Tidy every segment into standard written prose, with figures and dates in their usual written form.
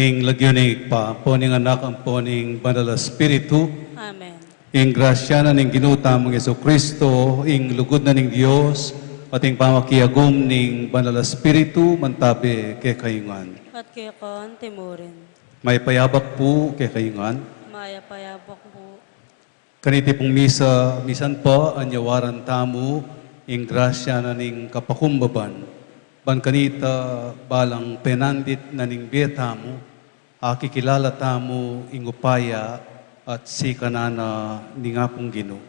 King lagyonig pa, poning anak ang poning banal Espiritu, Amen. ing grasya na ning ginuta mong Yesu Kristo, ing lugod na ning Dios, at ing pamakiagum ning banal Espiritu, mantabi kay kayungan. At kaya kon timurin. May payabak po kay kayungan. Maya payabak po. Kaniti pong misan po, anyawaran tamu, ing grasya na ning kapakumbaban. Ban kanita balang penandit na ning bietamo, kikilala tamo ing upaya at si kanana ni nga pong Ginoo.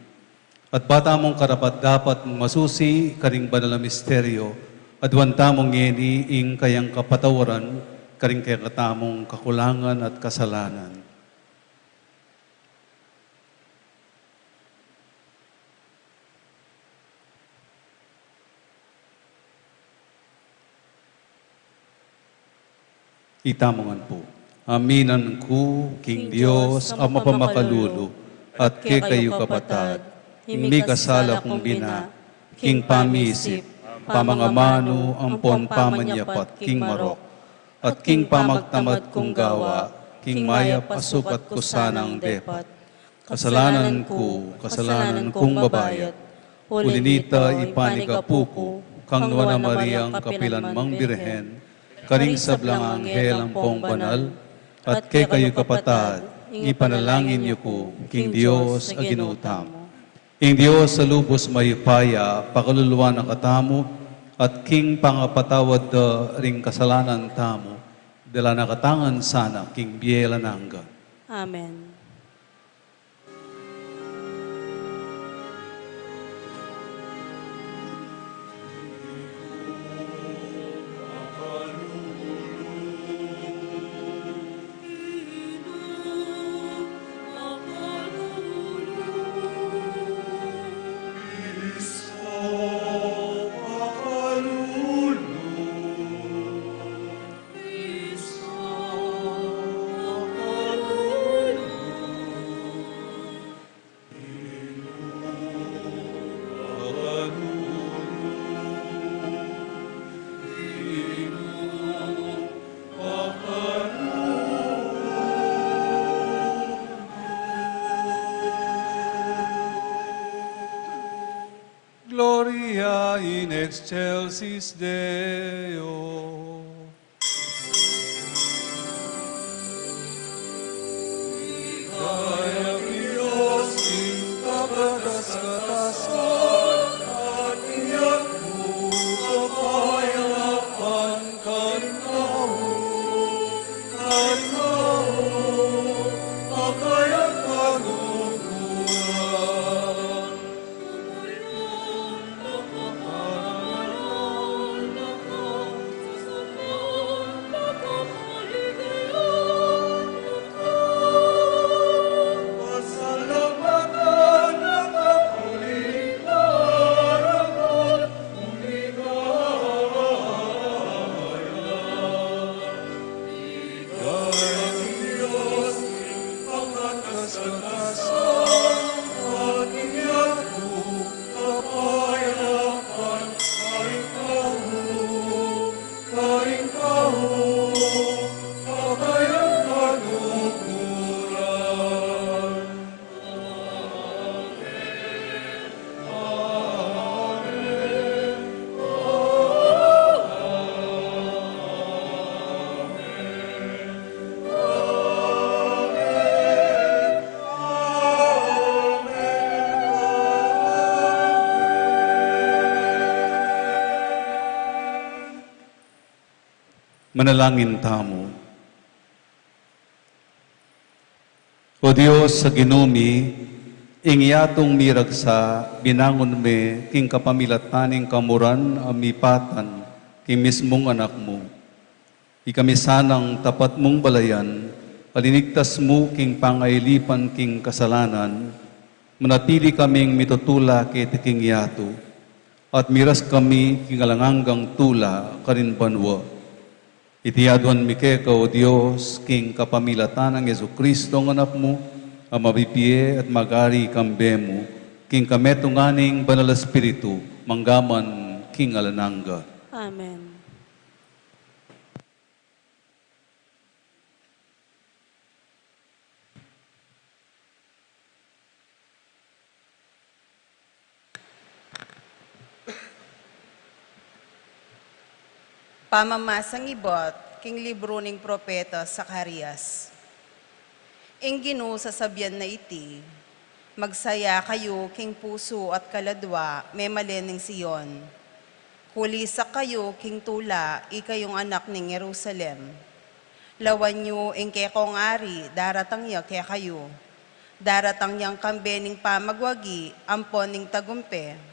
At bata mong karapat dapat masusi karing banal na misteryo, at wanta mong ngeni ing kayang kapatawaran, karing kaya katamong kakulangan at kasalanan. Itamongan po. Aminan ko, King Dios, ang mapamakalulu, at kay kayo kapatad, himi kasala kong bina, King pamisip, pamangamano, ampon pamanyapat, King marok, at King pamagtamad kong gawa, King maya pasukat ko sanang depat. Kasalanan kong babayat, ulinita ipanigapuko, kang Nuana Mariang kapilan mang birhen, karing sablang anghel ang pong banal, at kay kayo kapatad, ipanalangin niyo ko, King Dios, aginutam. King Dios sa lubos mayupaya, pakaluluwa ng katamo, at King pangapatawad ring kasalanan tamo, dala nakatangan sana, King Biela Nangga. Amen. Gloria in excelsis Deo. Kaya Diyos in kabatas-katasan, at iyak mo kapayapan kaninaw, makayang kanukuran. Manalangin tamo. O Diyos sa ginumi, ingyatong miragsa, binangon me, king kapamilataning kamuran, amipatan, king mismong anak mo. Ikami sanang tapat mong balayan, palinigtas mo, king pangailipan, king kasalanan, manatili kaming mitutula kay king yato, at miras kami, king alanganggang tula, karin banwa. Itiadwan mi ke ka, O Diyos, king kapamilatan ng Yesu Kristo ng anak mo, ang mabibie at magari kambe mo, king kametunganing banal Espiritu, manggaman king alanangga. Amen. Pamamasang ibot, king libro ning propeta Zacarias. Ing Ginoo sasabyan na iti, magsaya kayo king puso at kaladwa, memalen ning Siyon. Kulisa kayo king tula, ikayong anak ning Jerusalem. Lawan nyo ing kekong ari, daratang ya kaya kayo. Daratang yang kambening pamagwagi, ampon ning tagumpe.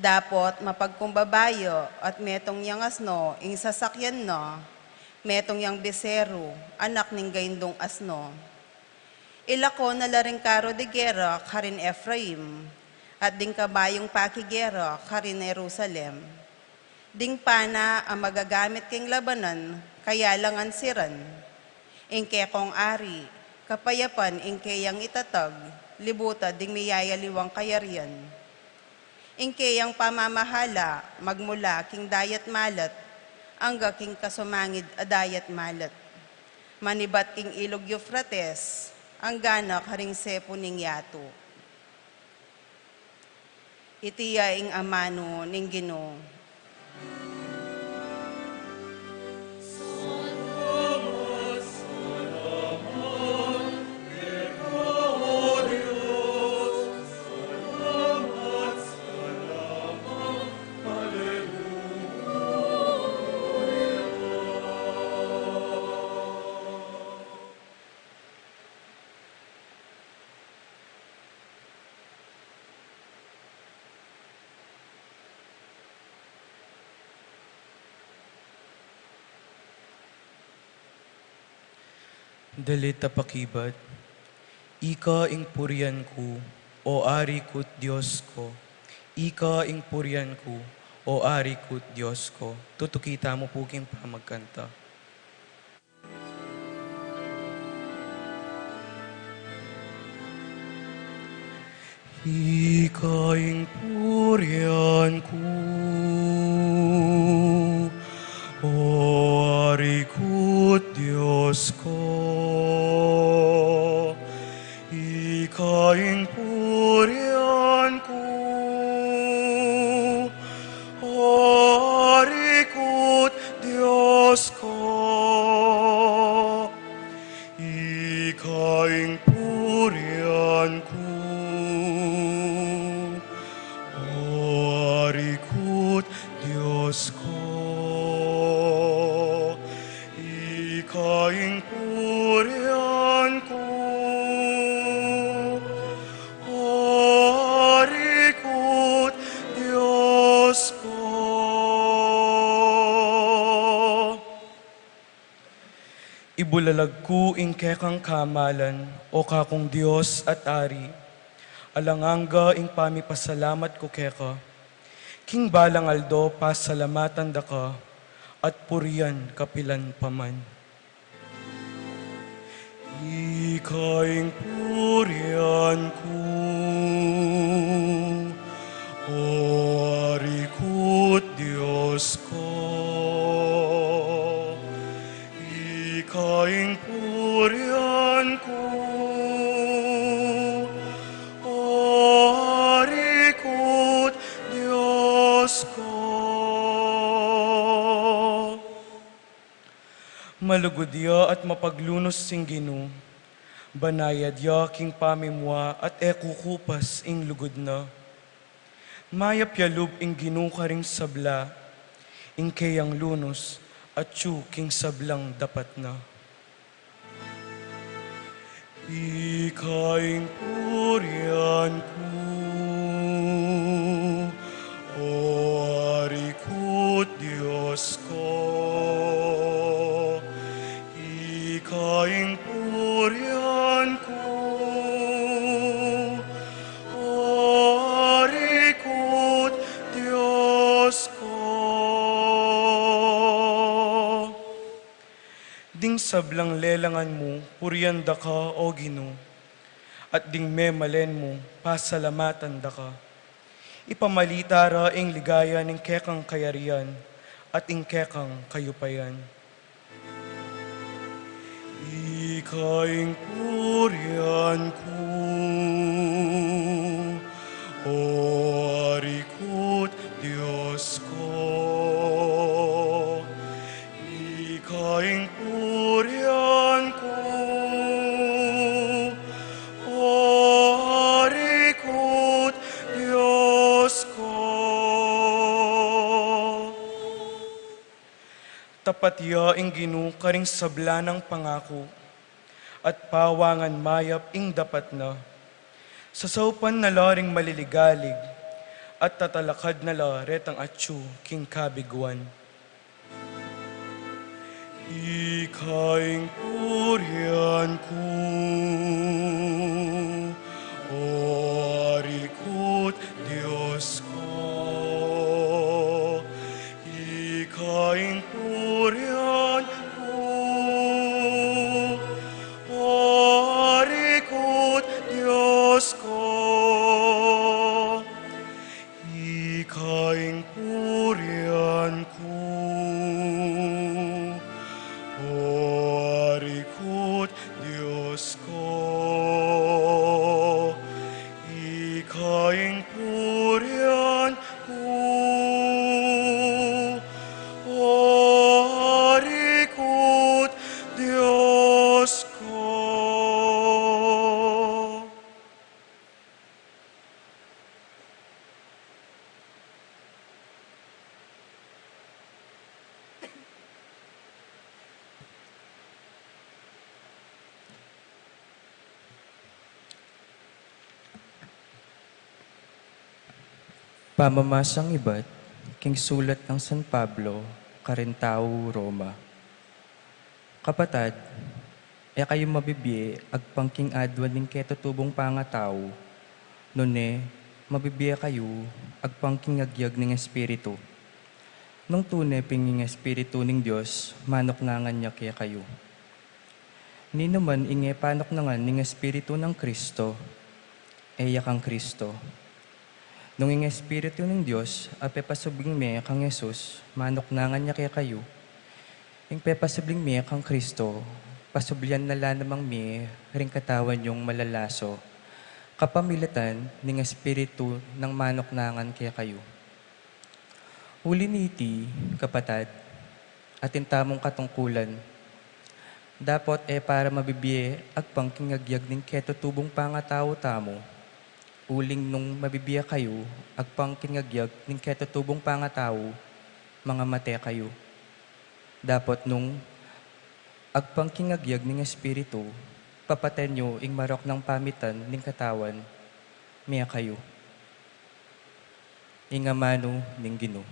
Dapot mapagkumbabayo at metong yang asno, ing sasakyan no, metong yang besero, anak ning gaindong asno. Ilako na laring karo de gera karin Ephraim, at ding kabayong pakigera karin Jerusalem. Ding pana ang magagamit king labanan, kaya langan siran. Ing kekong ari, kapayapan ing kayang itatag, libuta ding miyayaliwang kayarian. Ing kayang pamamahala, magmula king dayat malat, angga king kasumangid adayat malat. Manibat king ilog Euphrates, anggana karing sepo ning yato. Itiya ing amano ning Ginoo. Dalit tapakibat, ika ing purian ko, o ari ko't Diyos ko. Ika ing purian ko, o ari ko't Diyos ko. Tutukita mo po king pamagkanta. Ika ing purian ko, o ari ko't Diyos ko. Ika ing purian ko, o ari ko't Diyos ko. Ika ing purian ko, ari ko't Diyos ko. Ika ing purian ko, ari ko't Diyos ko. Ibulalag ko ing kekang kamalan, o kakong Diyos at Ari. Alanganga ing pamipasalamat ko keka. King balang aldo pasalamatan da ka, at purian kapilan paman. Ika ing purian ko, o ari ko't Diyos ko. Ika ing purian ko, o ari ko't Diyos ko. Malugudya at mapaglunos sing Ginoo, banayad ya king pamimwa at ekukupas ing lugod na. Mayap yalub ing Ginoo karing sabla, ing kayang lunos at tsu king sablang dapat na. Ika ing purian ko, o ari ko't Diyos ko. Ika ing purian ko, o ari ko't Diyos ko. Ding sablang lelangan mo, purian da ka, o Ginoo, at ding memalen mo, pasalamatan da ka. Ipamalitara ing ligaya ning kekang kayarian, at ing kekang kayupayan. Ika ing purian ko, o ari ko't Diyos ko. patpatya ing Ginu karing sabla ng pangako, at pawangan mayap ing dapat na. Sasaupan na laring maliligalig, at tatalakad na laret ang atsu king kabiguan. Ikaing purian ko, o arikut Diyos ko. Ikaing purian ko, o arikut Diyos ko. Ikaing purian ko, o arikut Diyos ko. Ikaing purian ko, o arikut Diyos ko. Pamamasang iba't king sulat ng San Pablo, Carintao, Roma. Kapatad, e kayo mabibiye agpangking adwan ning ketutubong pangatao, nune mabibiye kayo agpangking agyag ning espiritu. Nung tunay pinging espiritu ning Diyos, manok nangan niya kaya kayo. Ni naman inge panok nangan ning espiritu ng Kristo, eya kang Kristo. Nung ing espiritu ng Diyos, apepasubling me kang Jesus, manok nangan niya kaya kayo. Ing pepasubling me kang Kristo, pasublian nala namang me, ring katawan yung malalaso. Kapamilatan ning espiritu ng manok nangan kaya kayo. Uli niti, kapatad, atin tamong katungkulan, dapat para mabibiye agpangking agyag ning ketutubong pangatao tamo, uling nung mabibiya kayo, agpangkingagyag ning ketutubong pangatao, mga mate kayo. Dapat nung agpangkingagyag ning espiritu, papaten nyo ing marok ng pamitan ning katawan, miya kayo. Ingamano ning Gino.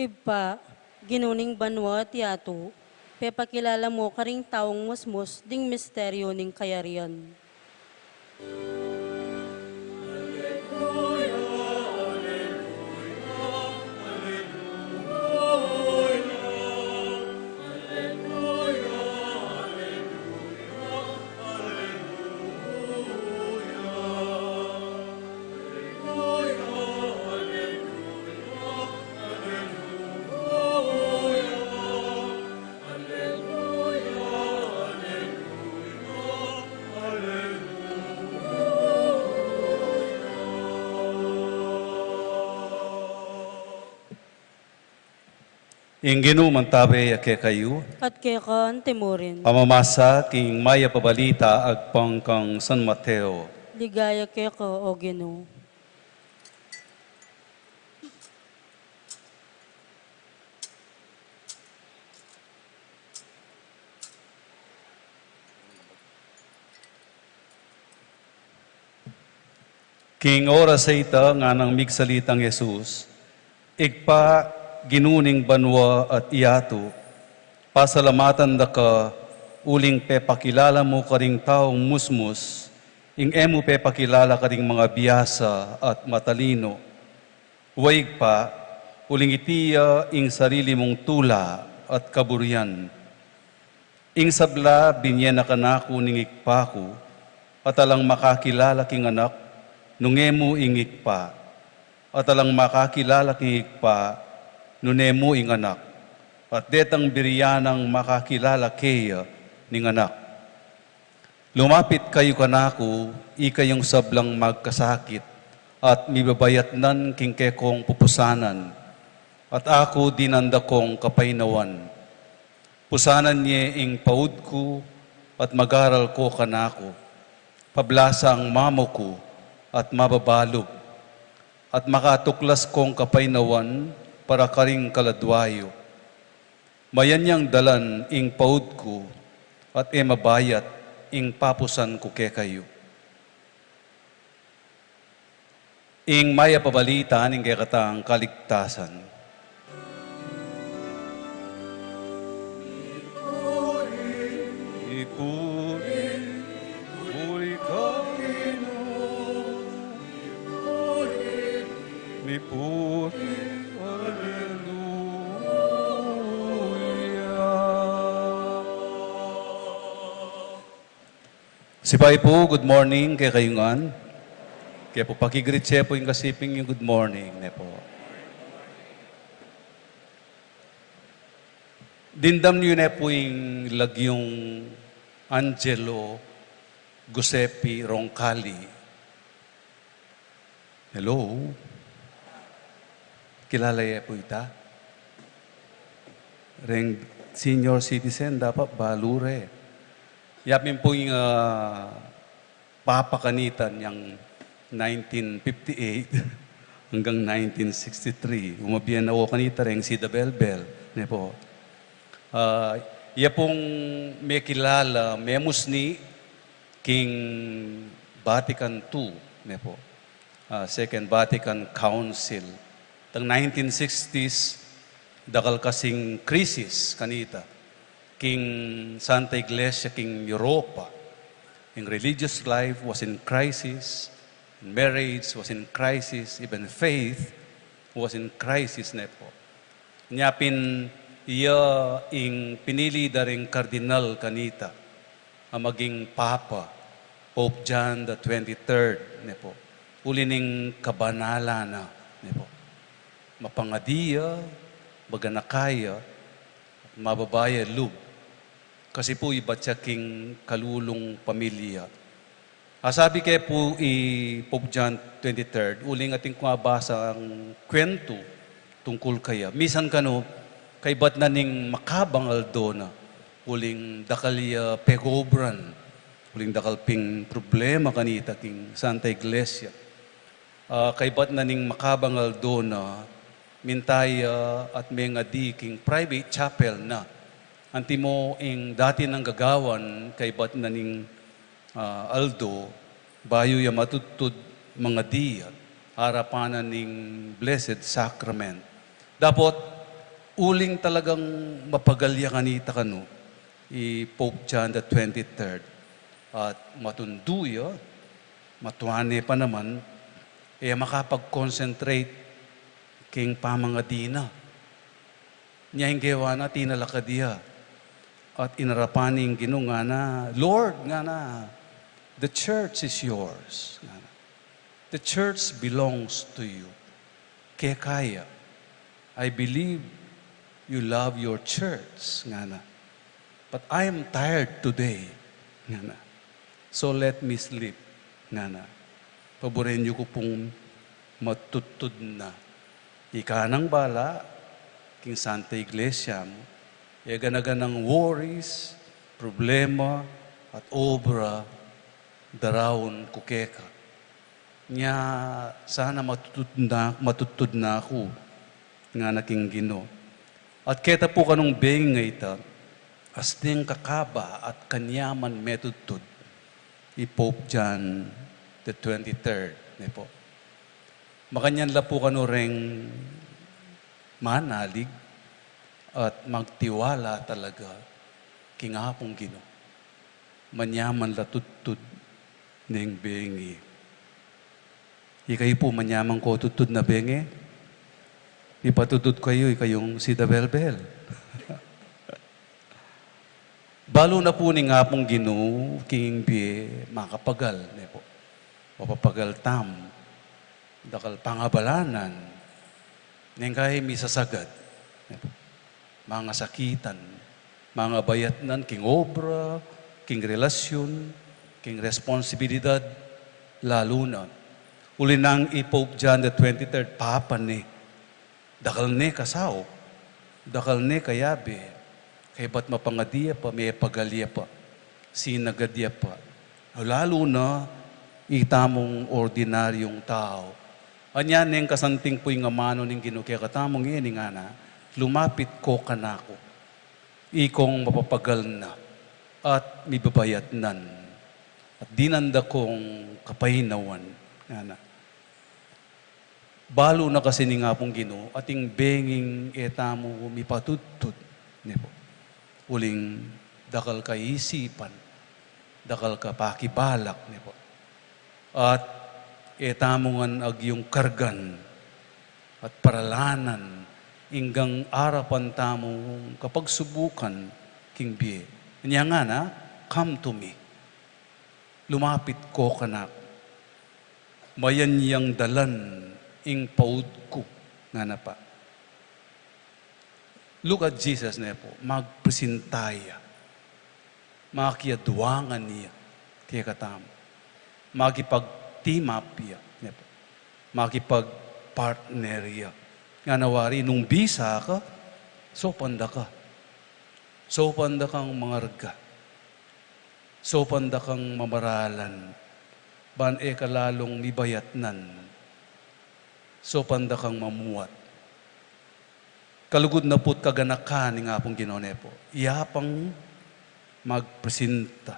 Iba, ginuning banwa at yato, pepakilala mo karing taong musmus ding misteryo ning kayarian. Inginu mantabe ake kayo, At kekan timurin, pamamasa king maya pabalita agpang kang San Mateo. ligaya keko o Gino. King oras sa ita nga nang migsalitang Jesus, igpa ginuning banwa at iyato, pasalamatan da ka uling pepakilala mo karing taong musmus, ing emo pepakilala karing mga biyasa at matalino. Huwag pa, uling itiya ing sarili mong tula at kaburian. Ing sabla, binyan na kanako ningik pa ko, at alang makakilala king anak, nungemu ingik pa, at alang makakilala king ikpa, nunemu ing anak, at detang biriyanang makakilala keya ning anak. Lumapit kayo kanako, ikayong sablang magkasakit, at mibabayat nan king kekong pupusanan, at ako dinanda kong kapainawan. Pusanan niya ing paud ko, at magaral ko kanako, pablasa ang mamo ko, at mababalog, at makatuklas kong kapainawan, para karing kaladwayo. Mayan niyang dalan ing paud ko, at mabayat ing papusan ko ke kayo. Ing maya pabalitan ing katang kaligtasan. Puri ka, mi puri, Sipay po, good morning kay kayungan. Kaya po pakigreet siya po yung kasiping yung good morning. Ne po. Dindam niyo na po yung lagyong Angelo Giuseppe Roncalli. Hello? Kilala ya po ita? Reng senior citizen, dapat balure. Yapin po yung papakanitan yung 1958 hanggang 1963. Umabiyan na ako kanita rin si Dabelbel. Ne po. Iya pong may kilala, may musni King Vatican II. Ne po. Second Vatican Council. Tang 1960s, dakal kasing krisis kanita. King Santa Iglesia, King Europa. In religious life was in crisis. Marriage was in crisis, even faith was in crisis na po. Nyapin iya ing pinili daring kardinal kanita, ang maging Papa, Pope John the 23rd na po. Ulining kabanala na po. Mapangadiya, baganakaya, mababaya lub. Kasi po iba siya king kalulong pamilya. Sabi kaya po Pope John 23rd, uling ating kumabasa ang kwento tungkol kaya. Misan kano, kay ba't na ning makabang aldona, uling dakalya pegobran, uling dakalping problema kanita king Santa Iglesia. Kay ba't na ning makabang aldona, mintaya at may nga di king private chapel na. Antimo ing dati ng gagawan, kay ba't na ning Aldo, bayo ya matutud mga diya, harapanan ning Blessed Sacrament. Dapat, uling talagang mapagalya kanita kano, Pope John the 23rd. At matunduya, matuane pa naman, makapag-concentrate king pamangadina. Niya yung gawa na, tinalakadiya. At inarapaning ginunga na, Lord, nga na, the church is yours. The church belongs to you. Kaya kaya, I believe you love your church. Nga na. But I am tired today. Nga na. So let me sleep. Nga na. Paborin niyo ko pong matutod na. Ika ng bala, king Santa Iglesia mo, ganaganang worries, problema, at obra, darawon kukeka. Nya sana matutod na ako nga naking Gino. At keta po kanong beng nga ita, asting kakaba at kanyaman metutod, Pope John the 23rd. Ne po. Makanyan la po kano reng manalig at magtiwala talaga kingapong Gino. Manyaman la tutod ning bengi. Ikay po manyaman ko tutod na bengi. Ipatutod kayo, ikayong si Dabelbel. Balo na po ni nga pong Ginoo, king biye, makapagal, ne po. Mapapagal tam, dakal pangabalanan, neng kay misasagad, ne po. Mga sakitan, mga bayatnan, king obra, king relasyon, king responsibilidad, lalo na. Uli nang Pope John the 23rd, Papa ni, dakal ne kasaw, dakal ne kayabi, kay ba't mapangadiya pa, may pagalya pa, sinagadya pa. Lalo na, itamong ordinaryong tao. Anya neng kasanting po yung amano ng Ginoo, kaya katamong ini nga na, lumapit ko kanako, ikong mapapagal na, at mibabayat nan, at dinanda kong kapahinawan, nga na. Balo na kasi ni nga pong Ginoo, ating benging etamo mipatutut, ne po. Uling dakal ka isipan, dakal ka pakibalak, ne po. At etamongan ag yung kargan at paralanan inggang arapan tamo kapag subukan king biye. Kanya nga na, come to me. Lumapit ko kanak. Mayan yang dalan ing paud ko nga na pa. Look at Jesus na po, magpresentaya. Makiaduangan niya, kaya katamo. Makipag-team up niya, makipag-partner niya. Nga nawari, nung bisa ka, so panda ka. So panda kang mangarga. So panda kang mamaralan. Ban e kalalong mibayatnan. So panda kang mamuat. Kalugod na po't kaganakan ni nga pong Ginoo po. Iyapang magpresenta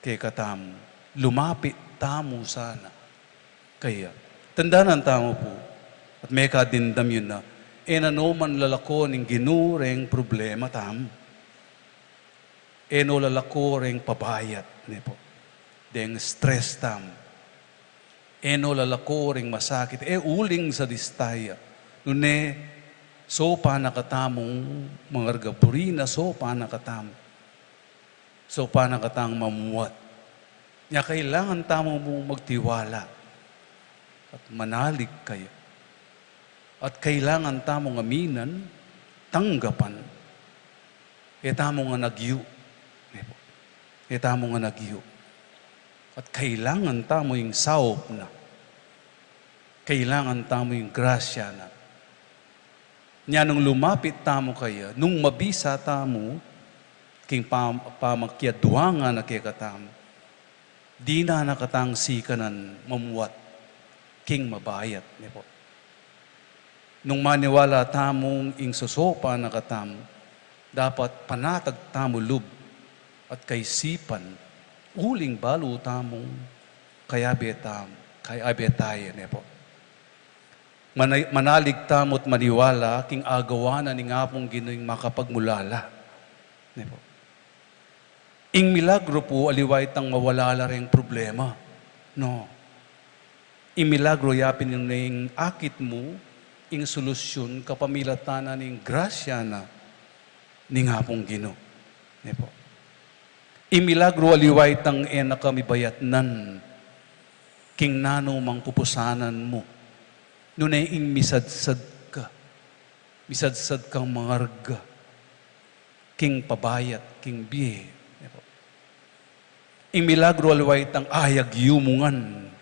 kay katamo. Lumapit tamo sana. Kaya, tandaan tamo po. At may kadindam yun na, ano man lalako ng ginureng problema tam. Eno lalako ring pabayat. Po. Deng stress tam. Eno lalako ring masakit. Uling sa distaya. Nune, so pa nakatamong mga argaburina, so pa nakatamong. So pa nakatang mamuat. Kaya kailangan tamo mong magtiwala at manalig kayo. At kailangan tamong aminan, tanggapan. Tamo nga nagyo. Tamo nga nagyo. At kailangan tamo yung saop na. Kailangan tamo yung grasya na. Nya nung lumapit tamo kaya, nung mabisa tamo, king pamakyaduangan na kaya katamo, di na nakatang sikanan mamuat, king mabayat. Nung maniwala tamong ing susopa na katamo, dapat panatag tamo lub at kaisipan, uling balo tamong kaya abetaya po. Manalig tamot maniwala, king agawanan ni nga pong Ginoong makapagmulala. Po. Ing milagro po, aliway tang mawalala rin problema. No. Ing milagro, yapin yung akit mo, ing solusyon, kapamilatanan ing grasya na ni nga pong Ginoo. Po. Ing milagro, aliway tang nakamibayatnan, king nano mang pupusanan mo. Nunay ing misadsad ka. Misadsad kang mangarga. King pabayat, king biye. Ing milagro alway tang ayag yumungan.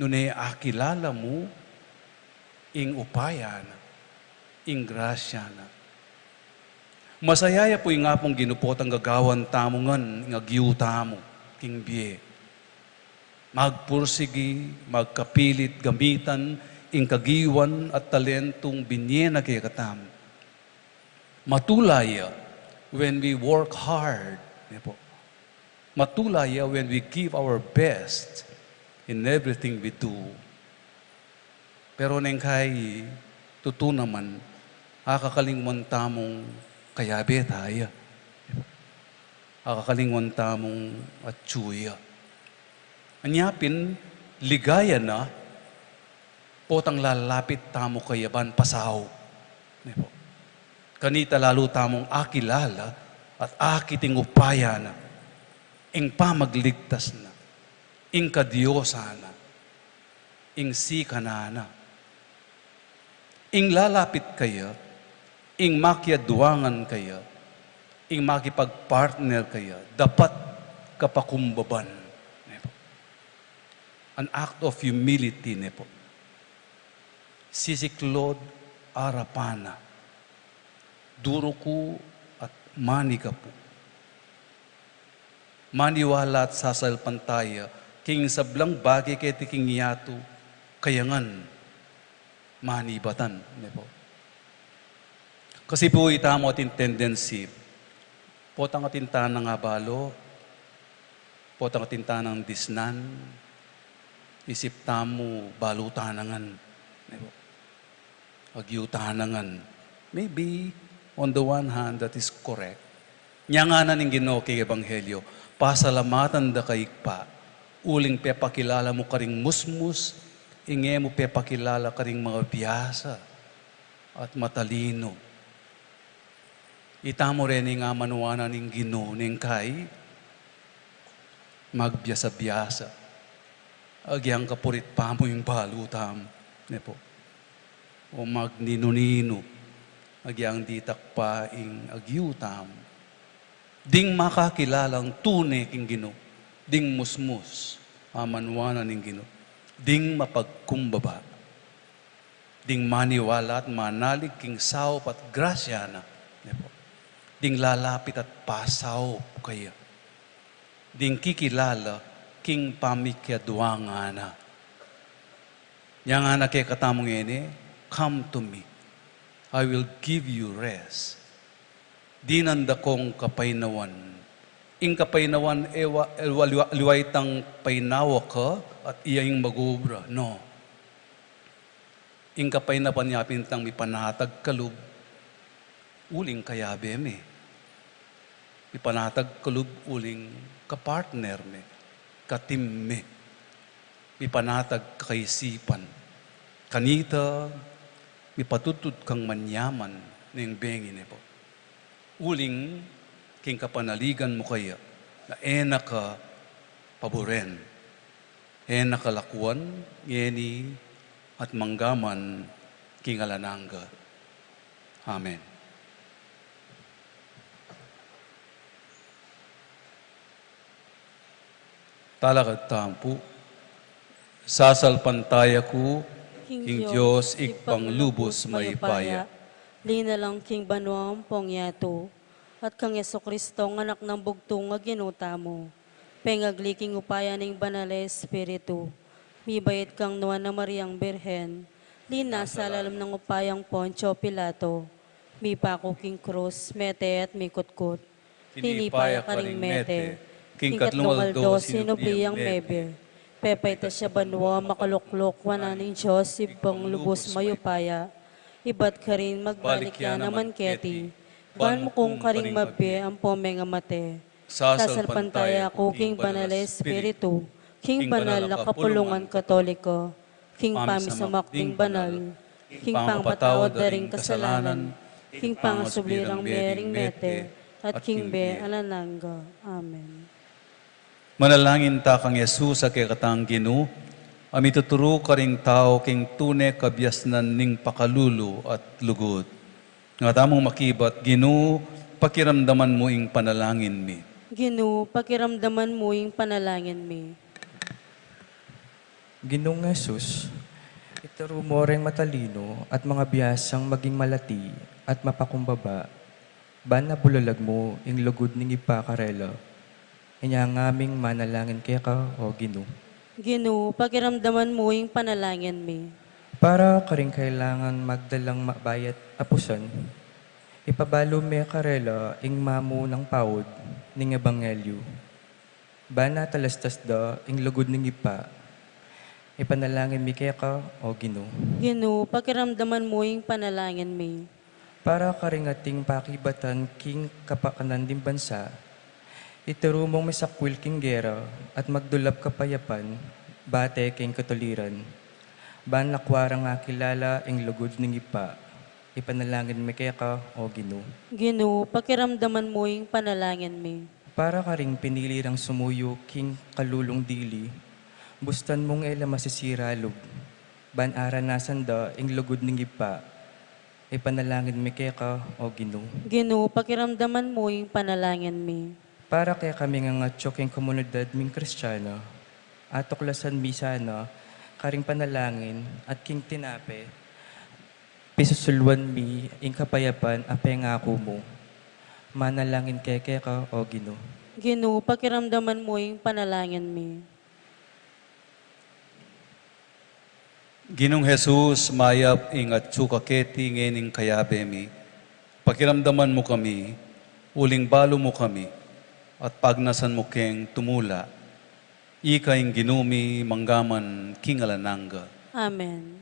Nunay akilala mo, ing upaya na, ing grasya na. Masayaya po yung nga pong ginupot ang gagawan tamongan, ing agyu tamo, king biye. Magpursigi, magkapilit, gamitan, ing kagiwan at talentong binye na kaya katam. Matulaya when we work hard. Matulaya when we give our best in everything we do. Pero neng kay tuto naman, akakalingwan tamong kayabe tayo. Akakalingwan tamong atsuya. Anyapin, ligaya na, potang lalapit tamo kayaban pasaw. Kanita lalo tamong akilala, at akiting upaya na, ing pamagligtas na, ing kadiyosana, ing sikanana, ing lalapit kaya, ing makiadwangan kaya, ing makipagpartner kaya, dapat kapakumbaban. An act of humility ne po. Sisiklod arapana, duro ko at mani ka po. Maniwala at sasalpantaya, king sablang bagay kay tiking yato, kayangan, manibatan. Ne po. Kasi po itamo ating tendency, potang ating tanang abalo, potang ating tanang disnan, isip tamo balutanangan, ne po. Agyutanangan. Maybe, on the one hand, that is correct. Nyanganan ng Ginoo kay Ebanghelyo, pasalamatan da kay pa, uling pepakilala mo karing musmus, inge mo pepakilala karing mga biyasa at matalino. Itamo rin nga manuana ng Ginoo ng kay magbiasa-biasa. Agyang kapurit pa mo yung balutam. Ne po. O magninunino, agyang ditak pa ing agyutam. Ding makakilalang tunay king Ginoo, ding musmus, amanwana ning Ginoo, ding mapagkumbaba, ding maniwala at manalig king saup at grasya na, ding lalapit at pasaw kaya, ding kikilala king pamikyadwanga na. Yang anak kay katamong ini, come to me. I will give you rest. Dinanda kong kapainawan. Ing kapainawan, liwaytang painawa ka at iyang magubra. No. Ing kapainawan niya pintang mipanatag kalub. Uling kayabe me. Mipanatag kalub uling kapartner me. Katim me. Mipanatag kaisipan. Kanita, ipatutod kang manyaman ng bengin po. Uling, king kapanaligan mo kaya, na ena ka paboren, ena ka lakuan, yeni, at manggaman, king alananga. Amen. Talakad tampo, sasalpantaya ko, King Diyos, ikpang lubos may paya. Linalang King Banwang Pongyato, at kang Yeso Kristong anak ng bugtong nga ginuta mo. Pengagliking upaya ning banal Espiritu. Mibayit kang nuwan na Mariang Birhen, lina sa lalam ng upayang Poncio Pilato. Mipako King Cruz, mete at mikutkot. Tinipaya ka ring mete, King Katlungaldo, sinubiyang mebe. Pepay ta siya banwa, makaluklok, wananing Diyos, ibang lubos mayupaya. Ibat ka rin magbalik yan naman keti. Ban mo kung karing mabi ang pomeng amate. Sasalpantaya ko, King Banal Espiritu, King Banal na Kapulungan Katoliko, King Pamisamak ding Banal, King Pangpatawad na ring kasalanan, King Pangasublirang mering mete, at King Be Alananga. Amen. Manalangin ta kang Yesus sa kikatang Ginoo, ami tuturo ka ring tao king tune kabyasnan ning pakalulu at lugod. Nga tamong makibat, Ginoo, pakiramdaman mo ing panalangin mi. Ginoo, pakiramdaman mo yung panalangin mi. Ginoong Jesus, ituro mo ring matalino at mga biyasang maging malati at mapakumbaba. Ban na bulalag mo ing lugod ning ipakarela. Inya ang aming manalangin kaya ka, o Ginoo. Ginoo, pakiramdaman mo yung panalangin mi. Para ka rin kailangan magdalang mabayat apusan, ipabalo me karela ing mamu ng pawod ning ebanghelyo. Bana talastas da ing lugod ning ipa, ipanalangin mi kaya ka, o Ginoo. Ginoo, pakiramdaman mo yung panalangin mi. Para ka rin ating pakibatan king kapakanan din bansa, ituro mong misakwil king gera at magdulap kapayapan, bate king katuliran. Ban lakwara nga kilala ing lugod ning ipa, ipanalangin mi kaya ka, O Ginoo. Ginoo, pakiramdaman mo yung panalangin mi. Para ka ring pinilirang sumuyo king kalulong dili, bustan mong ela masisiralog, ban ara nasanda ing lugod ng ipa, ipanalangin mi kaya ka, O Ginoo. Ginoo, pakiramdaman mo yung panalangin mi. Para kaya kami nga king komunidad ming Kristiyana, at tuklasan mi sana, karing panalangin at king tinape, pisusulwan mi ing kapayapan apay nga ako mo. Manalangin kaya ka, O Ginoo. Ginoo, pakiramdaman mo yung panalangin mi. Ginong Jesus, mayap ingat tsukaketi ngening kayabemi. Pakiramdaman mo kami, uling balo mo kami, at pagnasan mo keng tumula. Ika ing ginumi manggaman kingalananga. Amen.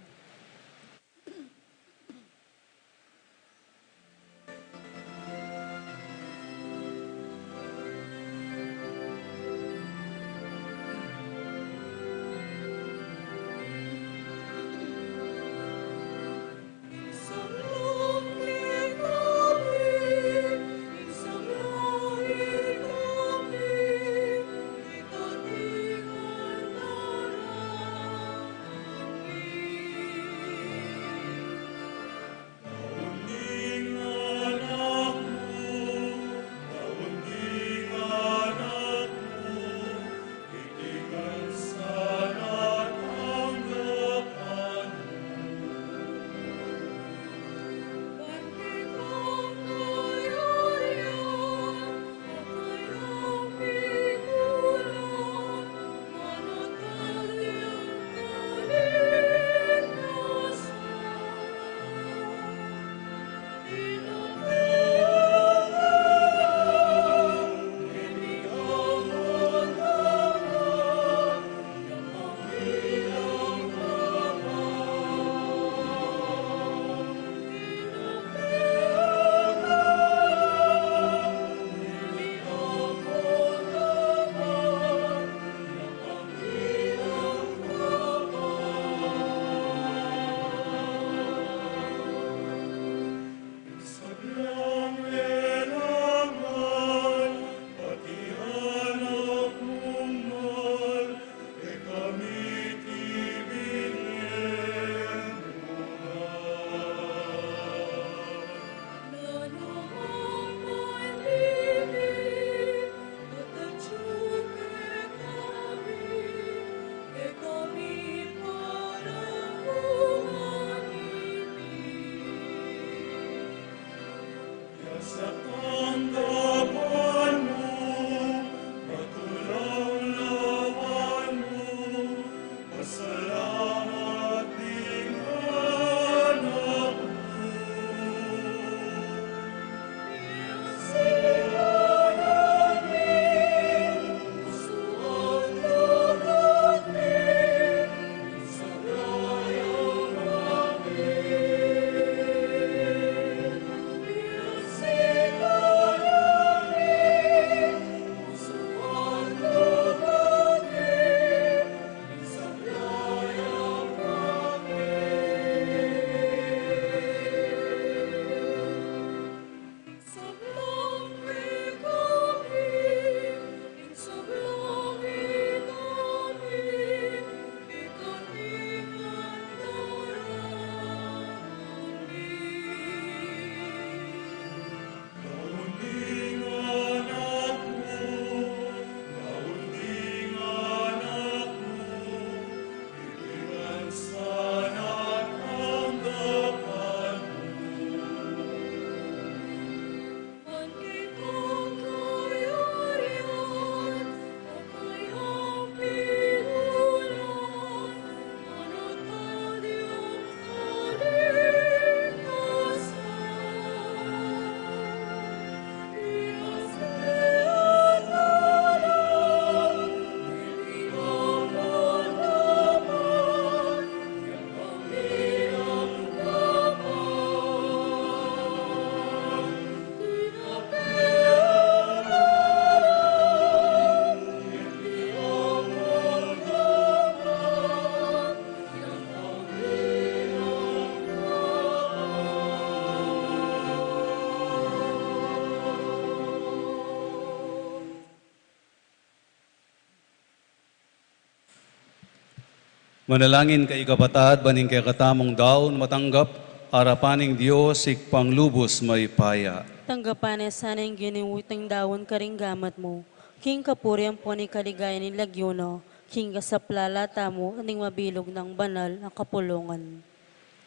Manalangin kay kapatad, baning kay katamong daon, matanggap, harapaning Diyos, ikpang lubos may paya. Tanggapan sana yung giniwitang dawon karinggamat mo. King kapuriang po ni kaligaya ni Lagyuno, King kasaplala tamo, aning mabilog ng banal ang kapulungan.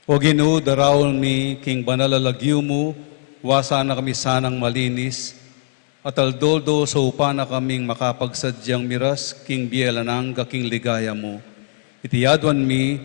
O Ginoo, darawon mi, king banalalagyo mo, wasa na kami sanang malinis, at aldoldo sa upa na kaming makapagsadyang miras, king bielanang king ligaya mo. Itiyadwan mi,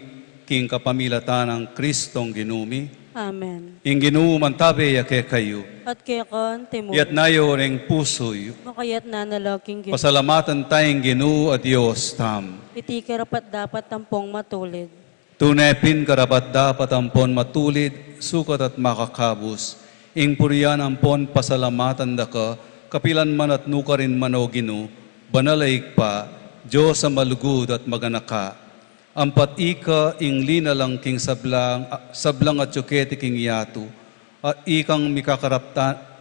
king kapamilatan ng Kristong ginumi, Amen. ing Ginoo mantabe yake kayo, At kaya kan, timo, yat nayo ring pusoy, makayat na nalaking Ginoo. pasalamatan tayong Ginoo at Diyos tam. Iti karapat dapat tampong matulid. Tunepin karapat dapat ampon matulid, sukat at makakabus. Ing puriyan ampon pasalamatan da ka, kapilan man at nukarin man o Ginoo, banalaig pa, Diyos sa malugod at maganaka. Ampat ika ing lina lang king sablang at yuketi king yato, at ikang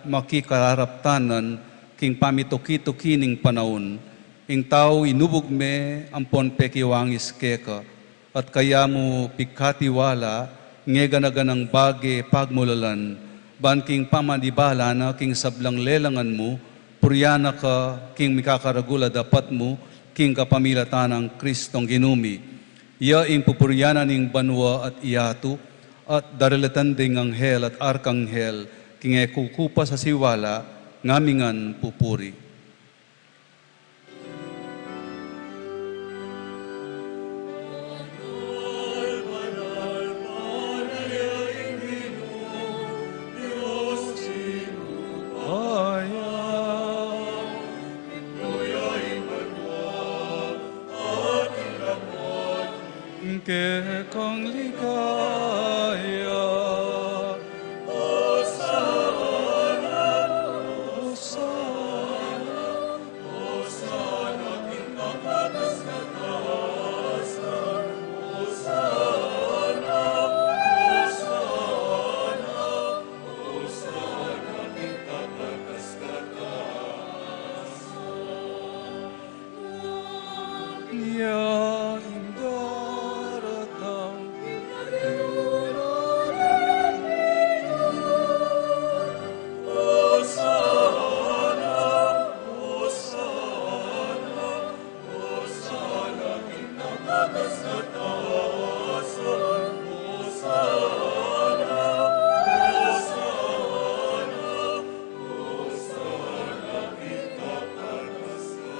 makikararaptanan king pamituki-tuki ning panahon. Ing tao inubog me ampon pekiwangis keka, at kaya mo pikatiwala, ngeganaganang bage pagmulalan, ban king pamanibala na king sablang lelangan mo, puryana ka king mikakaragula dapat mo, king kapamilatan ng Kristong ginumi. Iya ing pupuryana ning banwa at iyatu, at darilatan ding anghel at arkanghel, king kukupa sa siwala, ngamingan pupuri. Kekang ligaya, Hosanna, Hosanna, Hosanna, kinakatas na taasan, Hosanna, Hosanna, Hosanna, kinakatas na taasan. Ya indaratang Hosanna, Hosanna, Hosanna, kinakatas na taasan, Hosanna, Hosanna, Hosanna, kinakatas na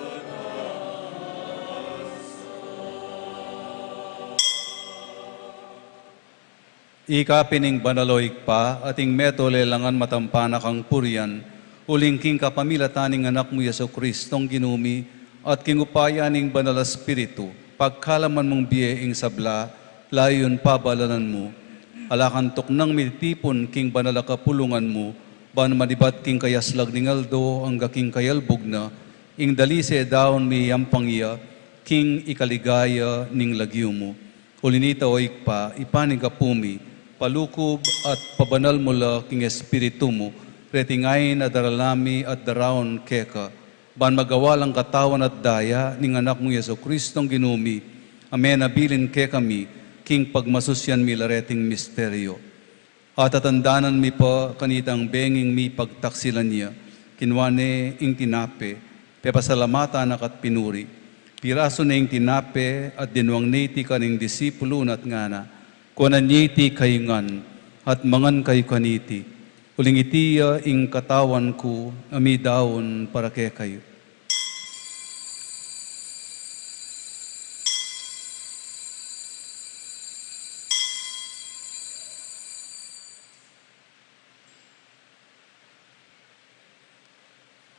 Ikapining banaloig pa, ating meto lelangan matampana kang puryan, uling king kapamilataning anak mo Yeso Kristong ginumi, at king upayaning banal espiritu, pagkalaman mong biyeing sabla, layon pabalanan mo, alakan tuknang mitipon king banal kapulungan mo, ban manibat king kayaslag ning aldo, ang king kayalbog na, ing dalise daon mi yampangya, king ikaligaya ning lagyo mo. Ulinita o ikpa, ipanig kapumi, palukob at pabanal mula king espiritu mo, retingayin at daralami at daraon keka, ban magawalang katawan at daya, ning anak mo Yeso Kristong ginumi, amen abilin ke kami, king pagmasusyan mi lareting misteryo. At atandanan mi pa kanitang benging mi pagtaksilan niya, kinwane ing tinape, pepasalamatan at pinuri. Piraso na ing tinape at dinwang niti kaning disipulo at ngana, kuanan niti kayungan at mangan kayo kaniti. Uling itiya ing katawan ko, ami daon para kay kayo.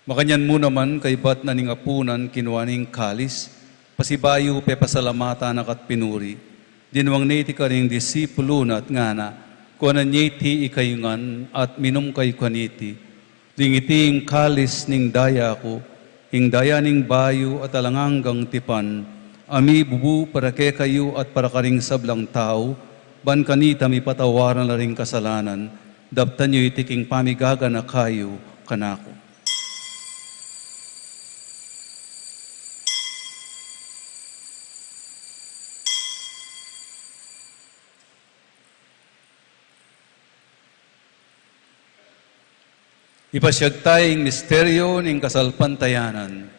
Makanyan mo naman kay bat na ning apunan kinuaning kalis, pasibayo pe pasalamatan at pinuri. Dinwang niti ka ring disipulo na at ngana, kuanan niti ikayungan at minum kay kaniti. Dingiti ing kalis ning daya ko, ing daya ning bayo at alanganggang tipan, ami bubu para ke kayo at para karing sablang tao, ban kanita mi patawaran na ring kasalanan, daptan nyo itiking pamigaga na kayo kanako. Ipasyag tayong misteryo ng kasalpantayanan.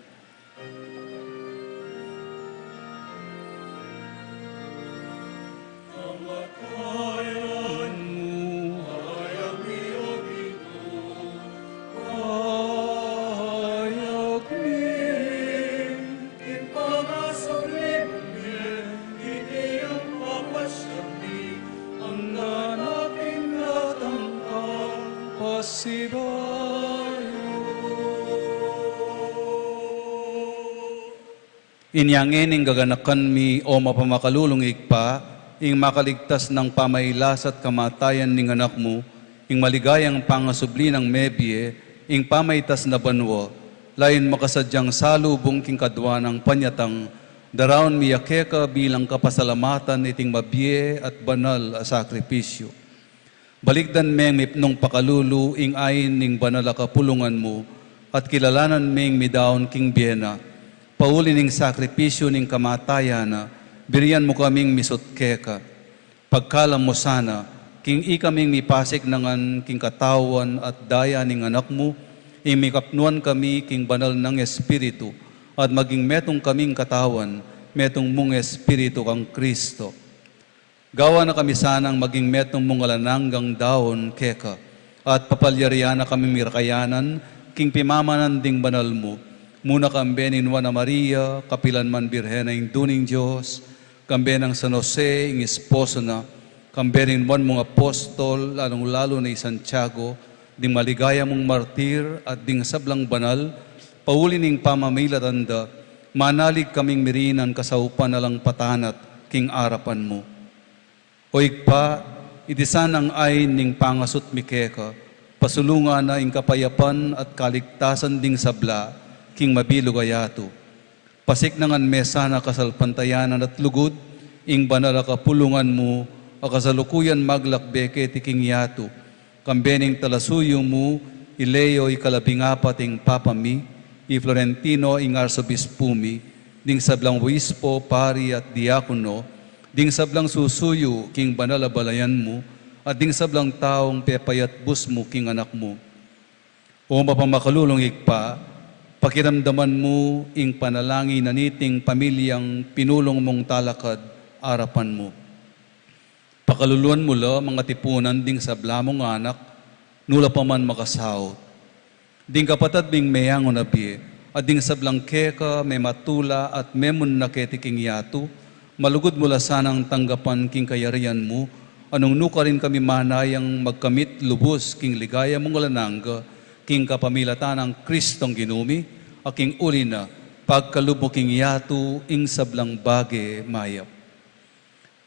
Inyangin ing gaganakan mi o mapamakalulungig pa, ing makaligtas ng pamailas at kamatayan ning anak mo, ing maligayang pangasubli ng mebye, ing pamaitas na banwa, lain makasadyang salubong king kadwa ng panyatang, daraon miyakeka bilang kapasalamatan iting mabye at banal a sakripisyo. Baligdan meng mipnong pakalulu, ing ayin ning banal a kapulungan mo, at kilalanan meng midaon king biyena, pauli ning sakripisyo ning kamatayan na, biriyan mo kaming misutkeka. Pagkalam mo sana, king ikaming mipasik nangan king katawan at daya ning anak mo, imikapnuan kami king banal ng Espiritu, at maging metong kaming katawan, metong mong Espiritu kang Kristo. Gawa na kami sanang maging metong mong alananggang daon keka, at papalyarian na kaming mirakayanan, king pimamanan ding banal mo, muna kambe ni Juana Maria, kapilan man birhena ing duning Diyos, kambe ng San Jose, ing esposo na, kambe rin man mong apostol, lalong-lalo na Santiago, ding maligaya mong martir at ding sablang banal, pauli ning pamamilatanda, manalig kaming mirinan kasaupan na lang patanat, king arapan mo. Oig pa, itisan ang ayin ning pangasot mikeka, pasulungan na ing kapayapan at kaligtasan ding sabla, king mabilog ayato. Pasik nangan mesa na kasalpantayanan at lugod, ing banal kapulungan mo, akasalukuyan maglakbeke tiking yato. Kambening talasuyo mo, ileo ikalabingapat ing papami, i Florentino ing arsobispumi, ding sablang wispo, pari at diakono, ding sablang susuyo king banal a balayan mo, at ding sablang taong pepayat bus mo king anak mo. O mapamakalulungig pa, pakiramdaman mo ing panalangin na niting pamilyang pinulong mong talakad arapan mo. Pakaluluan mo la mga tipunan ding sabla mong anak, nula pa man makasahot. Ding kapatad bing meyang unabi, at ding sablang keka may matula at memon na ketiking yatu, malugod mula sanang tanggapan king kayarian mo, anong nuka rin kami manayang magkamit lubos king ligaya mong lanangga, king kapamilatan ng Kristong ginumi, aking uli na, pagkalubo king yatu, ing sablang bage mayap.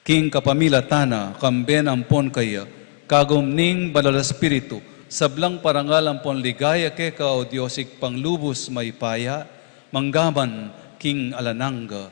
King kapamilatana, kamben ampon kaya, kagom ning banal espiritu, sablang parangal ampon ligaya keka o Diyosik panglubos may paya, manggaman king alanangga.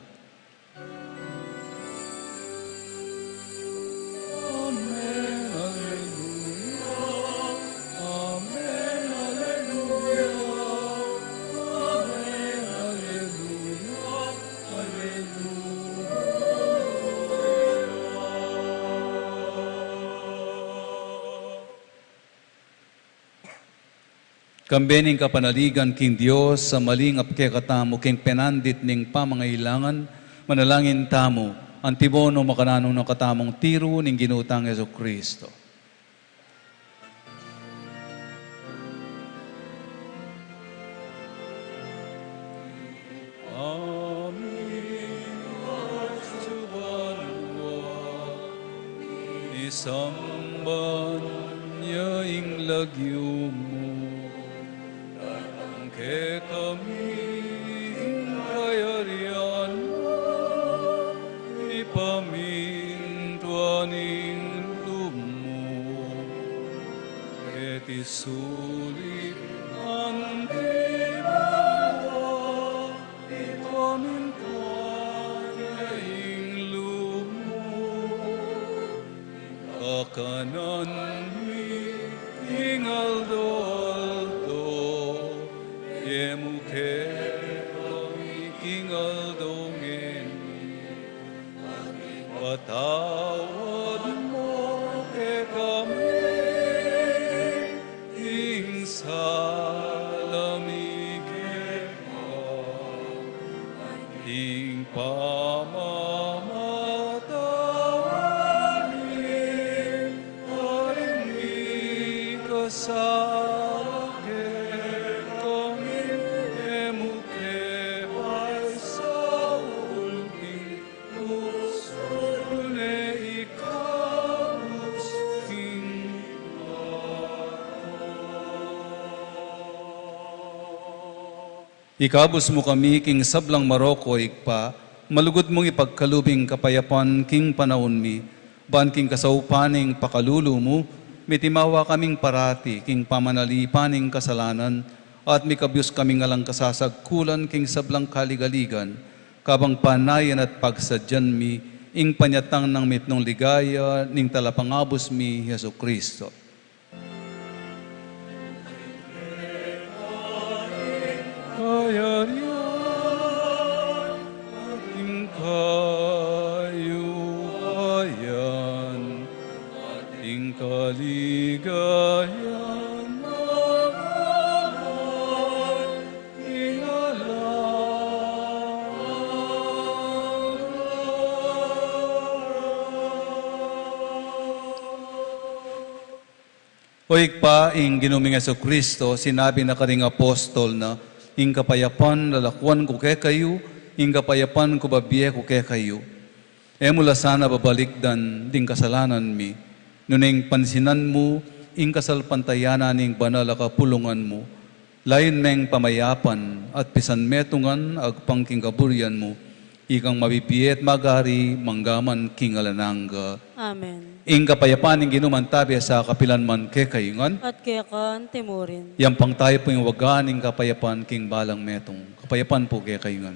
Kambening kapanaligan king Diyos sa malingap kay katamo king penandit ning pamangailangan, manalangin tamo, antibono makananong ng katamong tiro ning ginutang Yesu Kristo. Isamban niya ing lagyo mo, ke kami kayarian mo, ipamintuaning lumo, et isulit ang dibawa, ipamintuaning lumo, kakanan mi ingaldo patawad mo ke kami, ing sa kasala que kami emuke ay sa ultimos ule ikabus Ikabus mo kami king sablang Maroko ikpa, malugod mong ipagkalubing kapayapan king panahon mi, ban king kasaupaning pakalulo mo, mitimawa kaming parati king pamanalipaning kasalanan, at mikabyos kaming alang kasasagkulan king sablang kaligaligan, kabang panayan at pagsadyan mi, ing panyatang ng mitnong ligaya, ning talapangabos mi, Yesu Kristo. Kayarian ating kayuhayan, ating kaligayan, maramay Oig pa, ing ginuming Yesu Kristo, sinabi na karing apostol na, ing kapayapan lalakwan ko kay kayo, ing kapayapan ko babiye ko kay kayo. Mula sana babalikdan ding kasalanan mi, nuning pansinan mo, ing kasalpantayanan ning banal kapulungan mo, lain meng pamayapan at pisan metungan agpangking kaburian mo, ikang mabibiyet magari manggaman king alananga. Amen. Ing kapayapan ing ginumantabi sa kapilan man ke kayungan, At kaya kan timurin. yang pang tayo po yung wagan ing kapayapan king balang metong. Kapayapan po ke kayungan.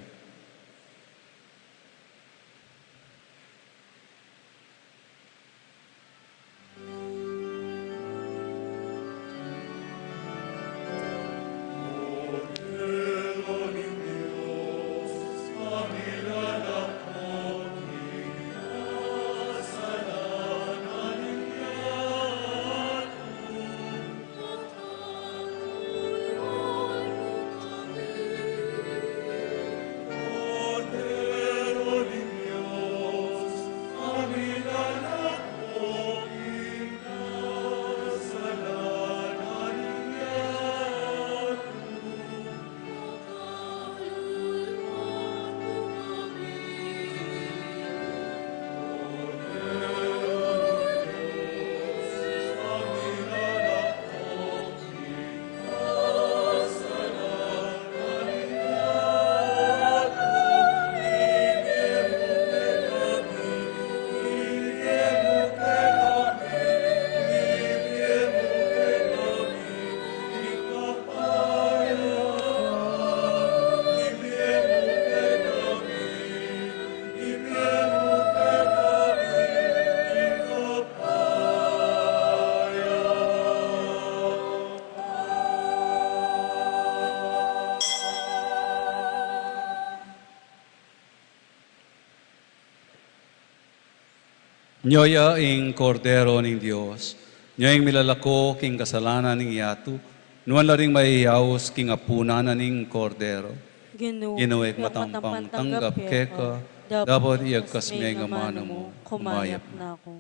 Nyoya ing kordero ning Dios, nyoya ing milalako king kasalanan ning yatu, nuan la ring maiyaos king apunanan ning kordero. Ginuwek matampang tanggap keka, dapat iagkas may gamana mo, kumayap na ako.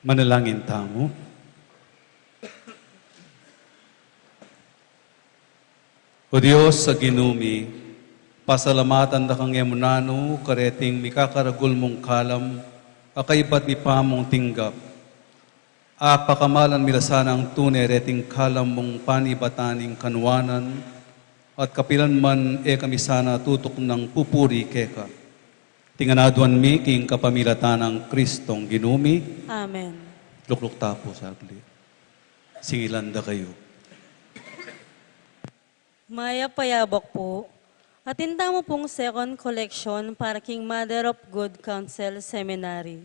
Manalangin tamo. O Diyos sa ginumi, pasalamatan da kang emunano, kareting mikakaragul mong kalam, akaibat mi pamong tinggap. Apakamalan milasanang tunay reting kalam mong panibataning kanwanan, at kapilan man kami sana tutok ng pupuri keka. Tinganaduan mi king kapamilatan ng Kristong ginumi, Amen. lukluk tapo sagli. Singilanda kayo. Maya payabok po. Atinda mo pong second collection para King Mother of Good Counsel Seminary.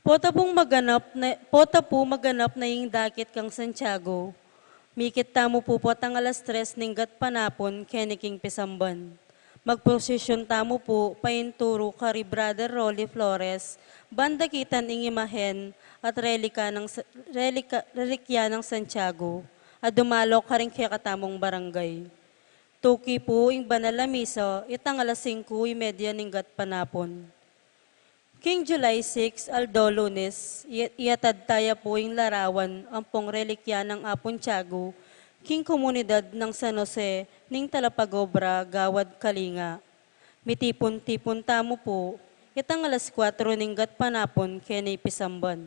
Pota po maganap na yung dakit kang Santiago. Mikit tamo po ang alas 3 ninggat panapon keniking pisamban. Magposisyon tamo po painturo kari Brother Rolly Flores, banda kitan ingimahen at relikya ng Santiago, at dumalo ka rin kaya katamong barangay. Tuki po ing banal na misa, itang alas 5:30 ninggat panapon. King July 6, Aldo Lunes, iatad taya po ing larawan ang pong relikya ng Apon Tiago, King Komunidad ng San Jose, ning Talapagobra, Gawad, Kalinga. Mitipon-tipon tamo po, itang alas 4 ninggat panapon kaya pisamban.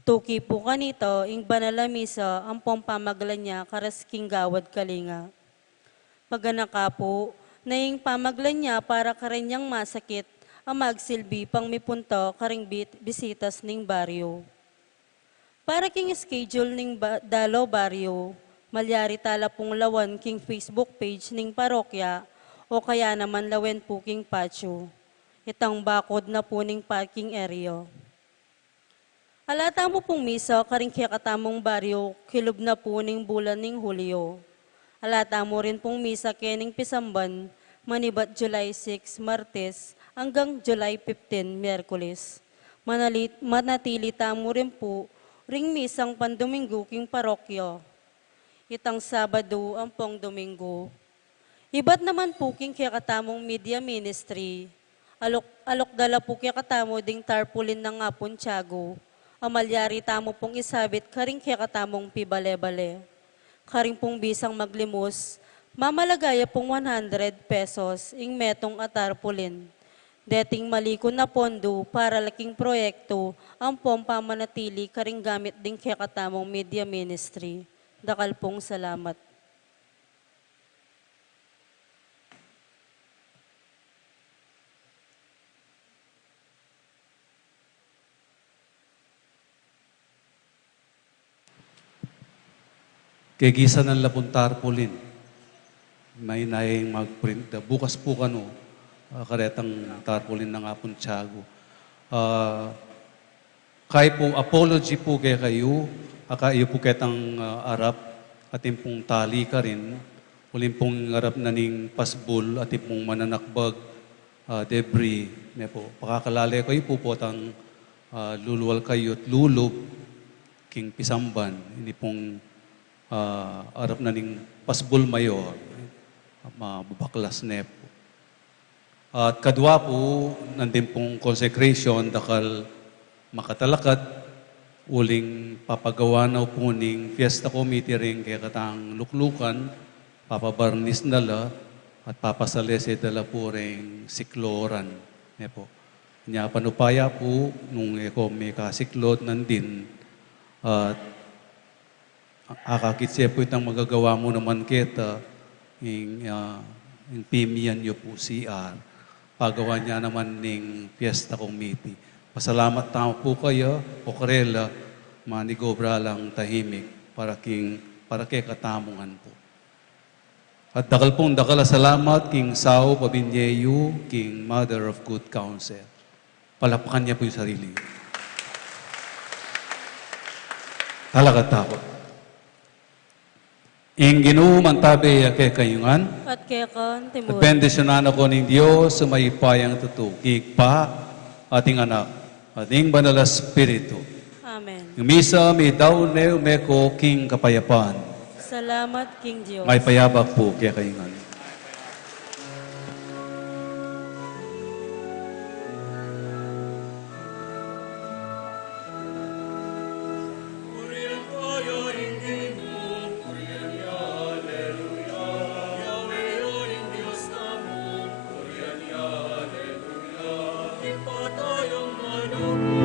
Tuki po kanito, ing banal na misa, ang pong pamaglan niya, karas King Gawad, Kalinga. Paganaka po, na ing pamaglan niya para karenyang masakit, ang magsilbi pang mipunto karing bisitas ning baryo. Para king schedule ning dalo baryo, malyari tala pong lawan king Facebook page ning parokya, o kaya naman lawen po king patio. Itang bakod na po ning parking area. Alata mo pong misa karing kaya katamong baryo, kilub na po ning bulan ning Hulyo. Alata mo rin pong misa kening pisamban, manibat July 6, Martes, hanggang July 15, Miyerkules. Manatili tamo rin po, ring misang pandomingo king parokyo. Itang Sabado ang pong Domingo. Ibat naman po king kaya katamong media ministry, alok dala po kaya katamo ding tarpaulin ng Apon Tiago. Amalyari tamo pong isabit karing kaya katamong pibale-bale. Karing pong bisang maglimos, mamalagaya pong 100 pesos ing metong at tarpaulin. Deting malikon na pondo para laking proyekto ang pong pamanatili karing gamit ding kaya katamong media ministry. Dakal pong salamat. Kegisa ng lapong tarpaulin. May naing mag-print. Bukas po kano, karetang tarpaulin ng Apon Tiago. Kay po, apology po kay kayo, akayo po ketang arap, atin pong tali ka rin, ulim pong arap na ning pasbol, atin pong mananakbag, debris, may po, pakakalali kayo po tang luluwal kayo at lulub, king pisamban, hindi pong arap na ning pasbol mayor, mababaklas na po. At kadwa po, nandun pong consecration, dakal makatalakad, uling papagawa na po ning fiesta committee rin kaya katang luklukan, papabarnis nala, at papasalese dala po rin sikloran. Yan po. Nya panupaya po, nung may kasiklod nandin, at akakitsya po itang magagawa mo naman kita, yung pimian nyo po CR. Pagawa niya naman ng fiesta committee. Pasalamat tao po kayo, o karela, manigobra lang tahimik para kay katamungan po. At dakal pong salamat king Sao Pabinyeyu, king Mother of Good Counsel. Palapakan niya po yung sarili. Talaga takot. Ing ginuman tabi kay kayungan, At kaya kan, Timur. nagpendisyonan ako ng Diyos sa may payang tutugig pa ating anak, ating banal na Espiritu. Amen. Yung misa, may daw ne umeko king kapayapaan. Salamat, King Diyos. May payabak po kaya kayungan. loob